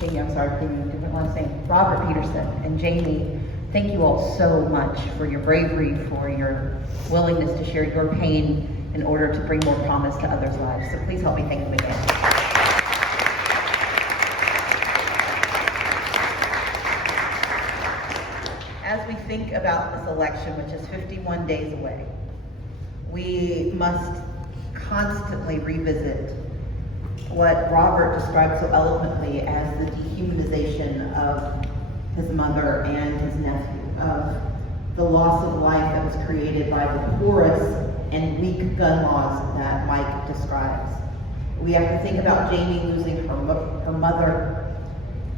different last name, Robert Peterson and Jamie, thank you all so much for your bravery, for your willingness to share your pain in order to bring more promise to others' lives. So please help me thank them again. As we think about this election, which is 51 days away, we must constantly revisit what Robert described so eloquently as the dehumanization of his mother and his nephew, of the loss of life that was created by the porous and weak gun laws that Mike describes. We have to think about Jamie losing her mother,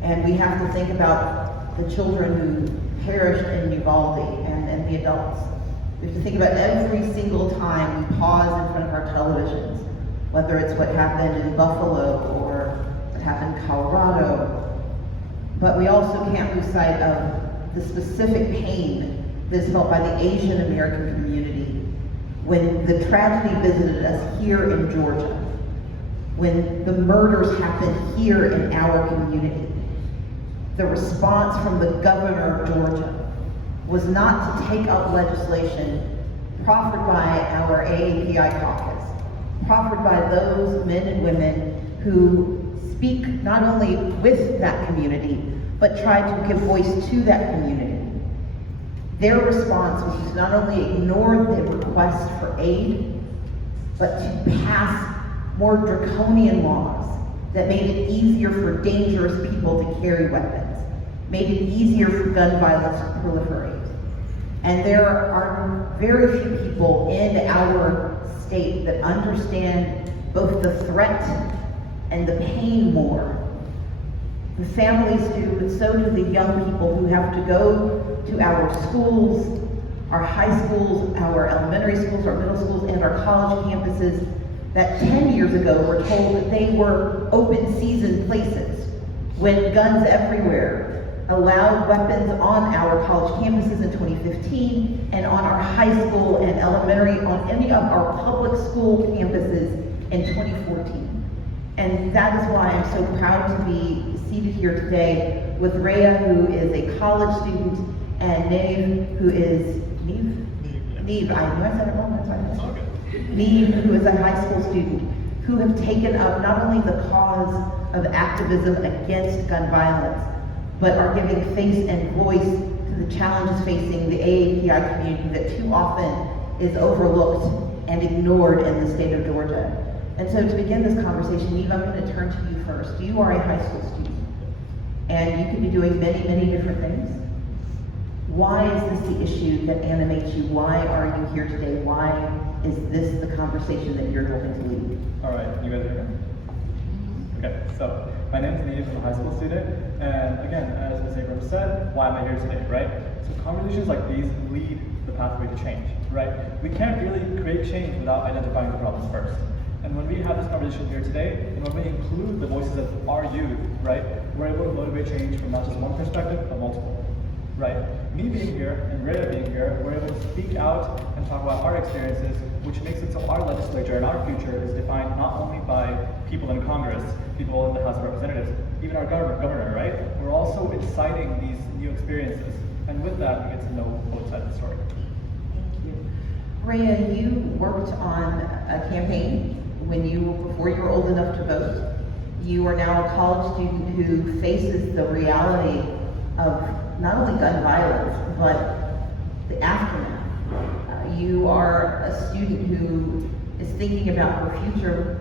and we have to think about the children who perished in Uvalde and the adults. We have to think about every single time we pause in front of our televisions, whether it's what happened in Buffalo or what happened in Colorado. But we also can't lose sight of the specific pain that is felt by the Asian American community when the tragedy visited us here in Georgia, when the murders happened here in our community. The response from the governor of Georgia was not to take up legislation proffered by our AAPI caucus, proffered by those men and women who speak not only with that community, but try to give voice to that community. Their response was to not only ignore the request for aid, but to pass more draconian laws that made it easier for dangerous people to carry weapons, made it easier for gun violence to proliferate. And there are very few people in our state that understand both the threat and the pain more. The families do, but so do the young people who have to go to our schools, our high schools, our elementary schools, our middle schools, and our college campuses that 10 years ago were told that they were open season places when guns everywhere allowed weapons on our college campuses in 2015 and on our high school and elementary, on any of our public school campuses in 2014. And that is why I'm so proud to be seated here today with Riya, who is a college student, and Neev, who is, Neev, I knew I said it wrong, that's why I missed it. Neev, who is a high school student, who have taken up not only the cause of activism against gun violence, but are giving face and voice to the challenges facing the AAPI community that too often is overlooked and ignored in the state of Georgia. And so to begin this conversation, Neev, I'm going to turn to you first. You are a high school student, and you could be doing many, many different things. Why is this the issue that animates you? Why are you here today? Why is this the conversation that you're hoping to lead? All right, you guys are here? Okay, so my name is Neev, I'm a high school student, and again, as Ms. Abrams said, why am I here today, right? So conversations like these lead the pathway to change, right? We can't really create change without identifying the problems first. And when we have this conversation here today, and when we include the voices of our youth, right, we're able to motivate change from not just one perspective, but multiple, right? Me being here and Riya being here, we're able to speak out and talk about our experiences, which makes it so our legislature and our future is defined not only by people in Congress, people in the House of Representatives, even our governor, right? We're also inciting these new experiences. And with that, we get to know both sides of the story. Thank you. Riya, you worked on a campaign before you were old enough to vote. You are now a college student who faces the reality of not only gun violence, but the aftermath. You are a student who is thinking about her future.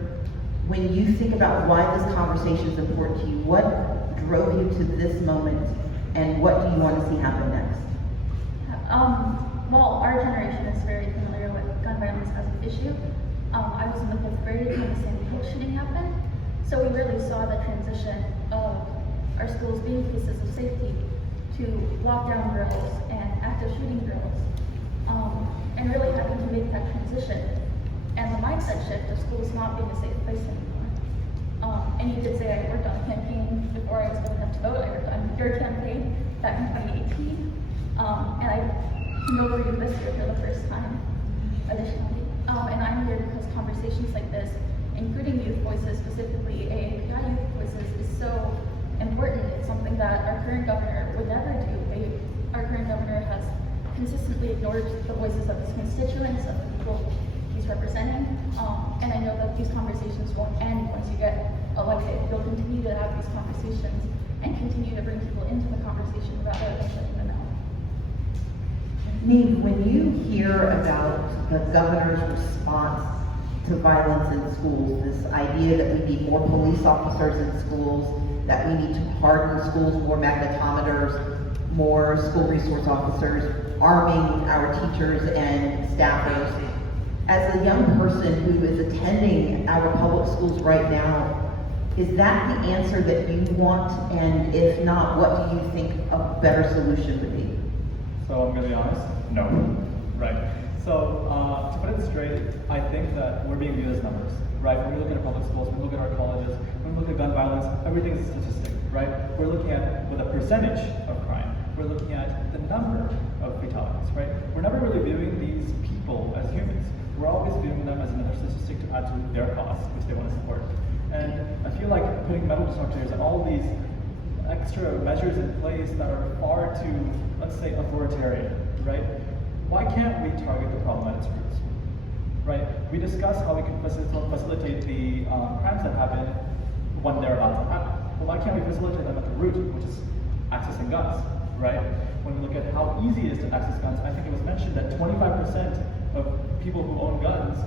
When you think about why this conversation is important to you, what drove you to this moment, and what do you want to see happen next? Well, our generation is very familiar with gun violence as an issue. I was in the 5th grade when the Sandy Hook shooting happened, so we really saw the transition of our schools being places of safety to lockdown drills and active shooting drills, and really having to make that transition. And the mindset shift of schools not being a safe place anymore. And you did say I worked on a campaign before I was old enough to vote. I worked on your campaign back in 2018. And I know where you this year for the first time, additionally. And I'm here because conversations like this, including youth voices, specifically AAPI youth voices, is so important current governor would never do. Our current governor has consistently ignored the voices of his constituents, of the people he's representing. And I know that these conversations won't end once you get elected. You'll continue to have these conversations and continue to bring people into the conversation rather than shutting them out. Neev, when you hear about the governor's response to violence in schools, this idea that we need more police officers in schools, that we need to harden schools, more magnetometers, more school resource officers, arming our teachers and staffers. As a young person who is attending our public schools right now, is that the answer that you want? And if not, what do you think a better solution would be? So I'm gonna be honest, no, right? So to put it straight, I think that we're being viewed as numbers, right? When we look at our public schools, when we look at our colleges, when we look at gun violence, everything is a statistic, right? We're looking at with a percentage of crime. We're looking at the number of fatalities, right? We're never really viewing these people as humans. We're always viewing them as another statistic to add to their costs, which they want to support. And I feel like putting metal detectors and all these extra measures in place that are far too, let's say, authoritarian, right? Why can't we target the problem at its roots, right? We discuss how we can facilitate the crimes that happen when they're about to happen. But why can't we facilitate them at the root, which is accessing guns, right? When we look at how easy it is to access guns, I think it was mentioned that 25% of people who own guns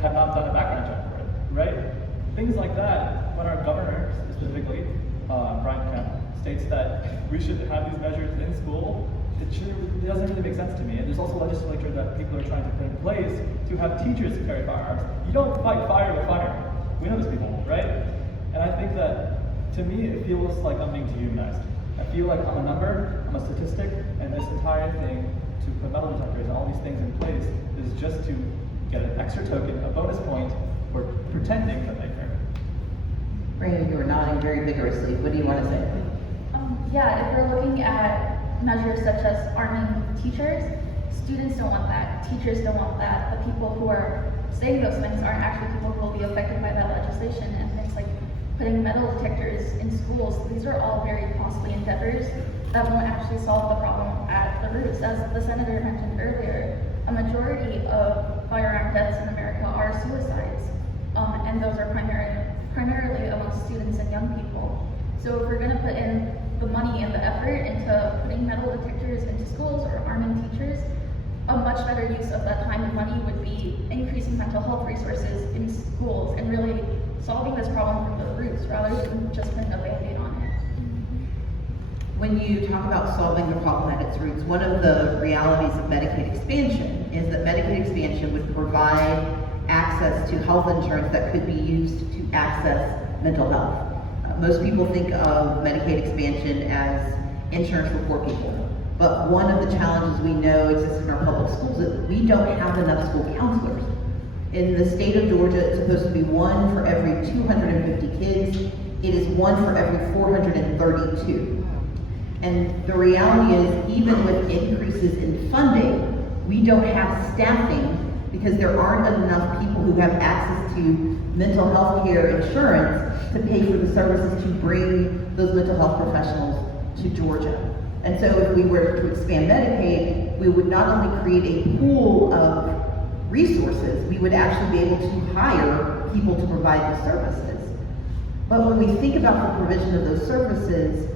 have not done a background check for it, right? Things like that, when our governor, specifically, Brian Kemp, states that we should have these measures in school, it doesn't really make sense to me. And there's also legislature that people are trying to put in place to have teachers carry firearms. You don't fight fire with fire. We know these people, right? And I think that, to me, it feels like I'm being dehumanized. I feel like I'm a number, I'm a statistic, and this entire thing to put metal detectors and all these things in place is just to get an extra token, a bonus point, for pretending that they care. Riya, you are nodding very vigorously. What do you want to say? Yeah, if we're looking at measures such as arming teachers, students don't want that, teachers don't want that. The people who are saying those things aren't actually people who will be affected by that legislation. And things like putting metal detectors in schools, these are all very costly endeavors that won't actually solve the problem at the roots. As the senator mentioned earlier, a majority of firearm deaths in America are suicides, and those are primarily amongst students and young people. So if we're going to put in the money and the effort into putting metal detectors into schools or arming teachers, a much better use of that time and money would be increasing mental health resources in schools and really solving this problem from the roots rather than just putting a Band-Aid on it. When you talk about solving the problem at its roots, one of the realities of Medicaid expansion is that Medicaid expansion would provide access to health insurance that could be used to access mental health. Most people think of Medicaid expansion as insurance for poor people. But one of the challenges we know exists in our public schools is that we don't have enough school counselors. In the state of Georgia, it's supposed to be 1 for every 250 kids. It is 1 for every 432. And the reality is, even with increases in funding, we don't have staffing because there aren't enough people who have access to mental health care insurance to pay for the services to bring those mental health professionals to Georgia. And so if we were to expand Medicaid, we would not only create a pool of resources, we would actually be able to hire people to provide the services. But when we think about the provision of those services,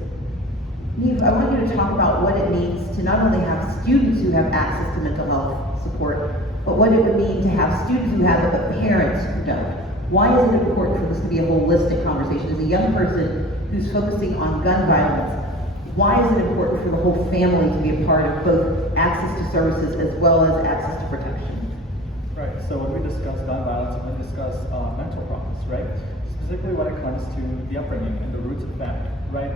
Neev, I want you to talk about what it means to not only have students who have access to mental health support, but what it would mean to have students who have it, but parents who don't. Why is it important for this to be a holistic conversation? As a young person who's focusing on gun violence, why is it important for the whole family to be a part of both access to services as well as access to protection? Right, so when we discuss gun violence, when we discuss mental problems, right? Specifically when it comes to the upbringing and the roots of family, right?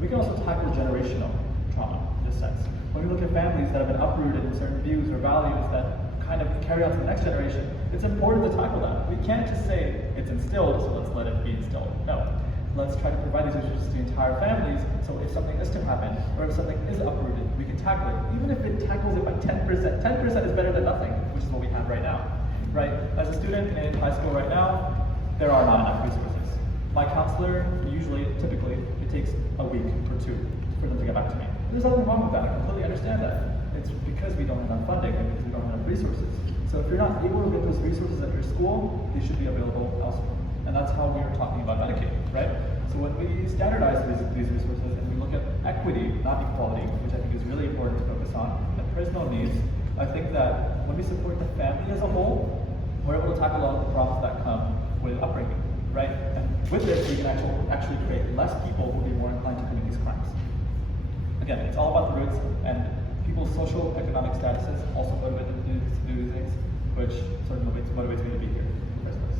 We can also tackle generational trauma in this sense. When we look at families that have been uprooted in certain views or values that kind of carry on to the next generation, it's important to tackle that. We can't just say it's instilled, so let's let it be instilled. No. Let's try to provide these resources to entire families, so if something is to happen, or if something is uprooted, we can tackle it. Even if it tackles it by 10%, 10% is better than nothing, which is what we have right now, right? As a student in high school right now, there are not enough resources. My counselor, typically, it takes a week or two for them to get back to me. There's nothing wrong with that. I completely understand that. It's because we don't have enough funding and because we don't have enough resources. So if you're not able to get those resources at your school, they should be available elsewhere. And that's how we were talking about Medicaid, right? So when we standardize these resources and we look at equity, not equality, which I think is really important to focus on, and personal needs, I think that when we support the family as a whole, we're able to tackle a lot of the problems that come with upbringing, right? And with this, we can actually create less people who will be more inclined to commit these crimes. Again, it's all about the roots, and people's social economic statuses also motivate them to do these things, which sort of motivates me to be here in the first place.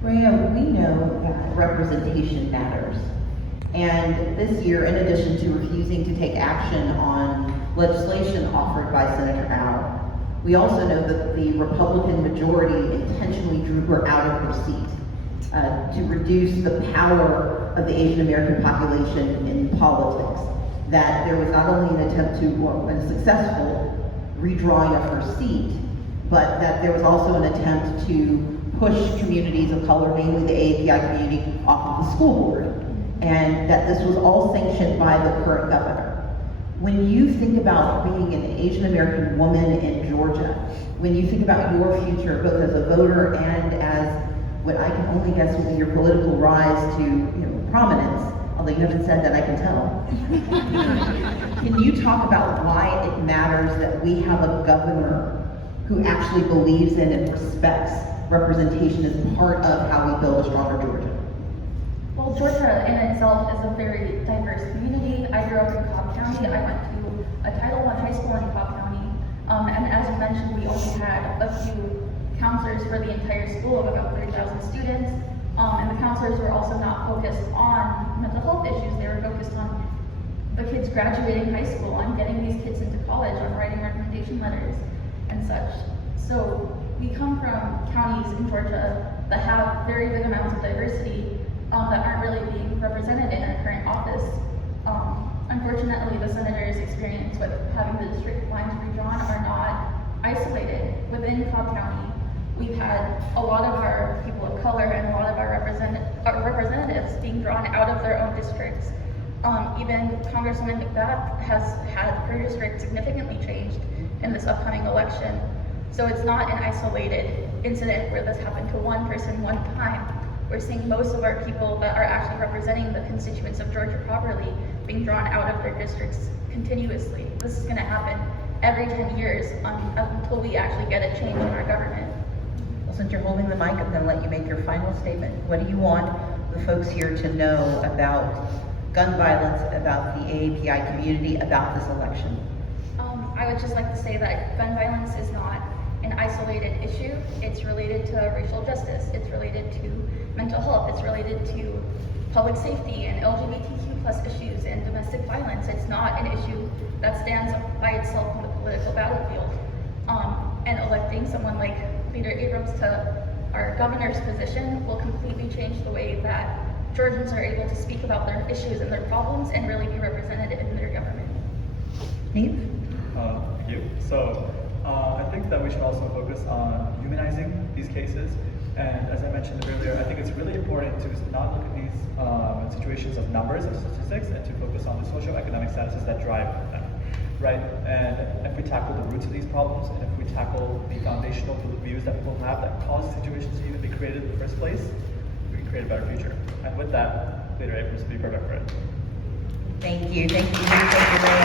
Riya, we know that representation matters. And this year, in addition to refusing to take action on legislation offered by Senator Al, we also know that the Republican majority intentionally drew her out of her seat to reduce the power of the Asian American population in politics. That there was not only an attempt to, or a successful redrawing of her seat, but that there was also an attempt to push communities of color, namely the AAPI community, off of the school board. And that this was all sanctioned by the current governor. When you think about being an Asian American woman in Georgia, when you think about your future, both as a voter and as what I can only guess will be your political rise to prominence, although you haven't said that, I can tell. Can you talk about why it matters that we have a governor who actually believes in and respects representation as part of how we build a stronger Georgia? Well, Georgia in itself is a very diverse community. I grew up in Cobb County. I went to a Title I high school in Cobb County. And as you mentioned, we only had a few counselors for the entire school of about 30,000 students. And the counselors were also not focused on mental health issues. They were focused on the kids graduating high school, on getting these kids into college, on writing recommendation letters and such. So we come from counties in Georgia that have very big amounts of diversity that aren't really being represented in our current office. Unfortunately, the senator's experience with having the district lines redrawn are not isolated. Within Cobb County, we've had a lot of our people of color and a lot of our representatives being drawn out of their own districts. Even Congresswoman McBath has had her district significantly changed in this upcoming election. So it's not an isolated incident where this happened to one person one time. We're seeing most of our people that are actually representing the constituents of Georgia properly being drawn out of their districts continuously. This is going to happen every 10 years until we actually get a change in our government. Well, since you're holding the mic, I'm going to let you make your final statement. What do you want the folks here to know about gun violence, about the AAPI community, about this election? I would just like to say that gun violence is not an isolated issue. It's related to racial justice. It's related to mental health. It's related to public safety and LGBTQ plus issues and domestic violence. It's not an issue that stands by itself on the political battlefield. And electing someone like Leader Abrams to our governor's position will completely change the way that Georgians are able to speak about their issues and their problems and really be represented in their government. Neev? Thank you. So I think that we should also focus on humanizing these cases. And as I mentioned earlier, I think it's really important to not look at these situations as numbers and statistics, and to focus on the socioeconomic statuses that drive them, right? And if we tackle the roots of these problems, and if we tackle the foundational views that people have that cause situations to even be created in the first place, we can create a better future. And with that, Leader Abrams would be perfect for it. Thank you. Thank you. Thank you.